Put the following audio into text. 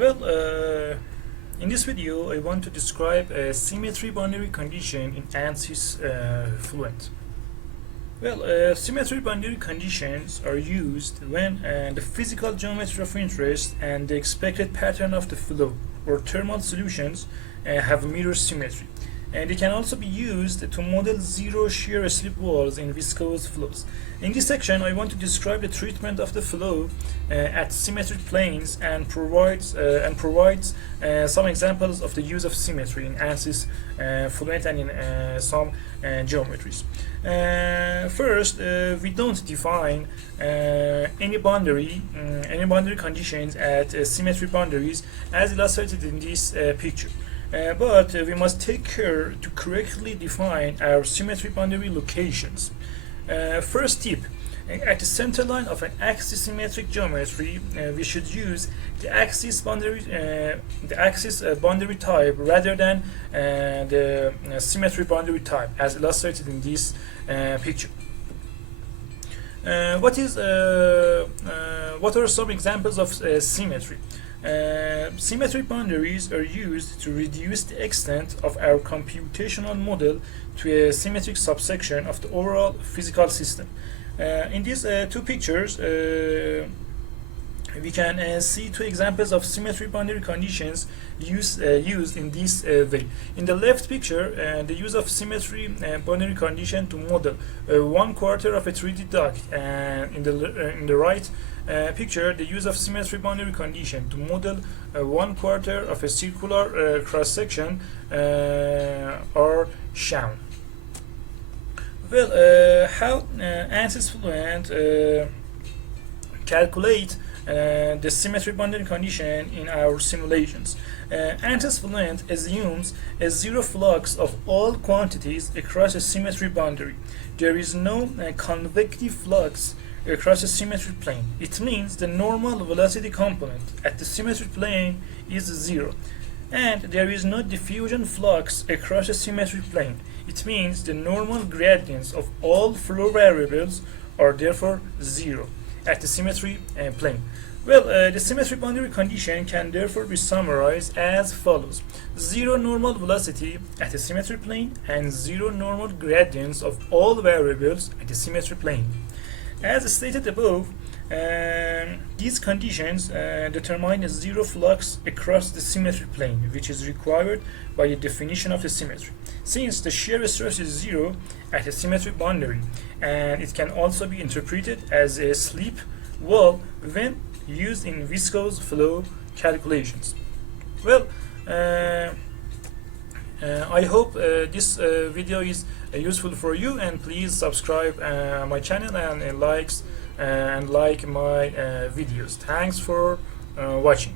In this video, I want to describe a symmetry boundary condition in ANSYS Fluent. Symmetry boundary conditions are used when the physical geometry of interest and the expected pattern of the flow or thermal solutions have mirror symmetry. And they can also be used to model zero shear slip walls in viscous flows. In this section, I want to describe the treatment of the flow at symmetric planes and provides some examples of the use of symmetry in ANSYS Fluent and in some geometries. First, we don't define any boundary conditions at symmetry boundaries as illustrated in this picture. But we must take care to correctly define our symmetry boundary locations. First tip, at the center line of an axis-symmetric geometry, we should use the axis boundary type rather than the symmetry boundary type, as illustrated in this picture. What are some examples of symmetry? Symmetry boundaries are used to reduce the extent of our computational model to a symmetric subsection of the overall physical system. In these two pictures, we can see two examples of symmetry boundary conditions used in this way. In the left picture, the use of symmetry boundary condition to model 1/4 of a 3D duct, and in the right picture, the use of symmetry boundary condition to model 1/4 of a circular cross section are shown. How ANSYS Fluent calculate the symmetry boundary condition in our simulations. ANSYS Fluent assumes a zero flux of all quantities across a symmetry boundary. There is no convective flux across a symmetry plane. It means the normal velocity component at the symmetry plane is zero. And there is no diffusion flux across a symmetry plane. It means the normal gradients of all flow variables are therefore zero at the symmetry plane. The symmetry boundary condition can therefore be summarized as follows: zero normal velocity at the symmetry plane and zero normal gradients of all variables at the symmetry plane. As stated above, these conditions determine a zero flux across the symmetry plane, which is required by the definition of the symmetry, since the shear stress is zero at a symmetry boundary, and it can also be interpreted as a slip wall when used in viscous flow calculations. I hope this video is useful for you, and please subscribe my channel and like my videos. Thanks for watching.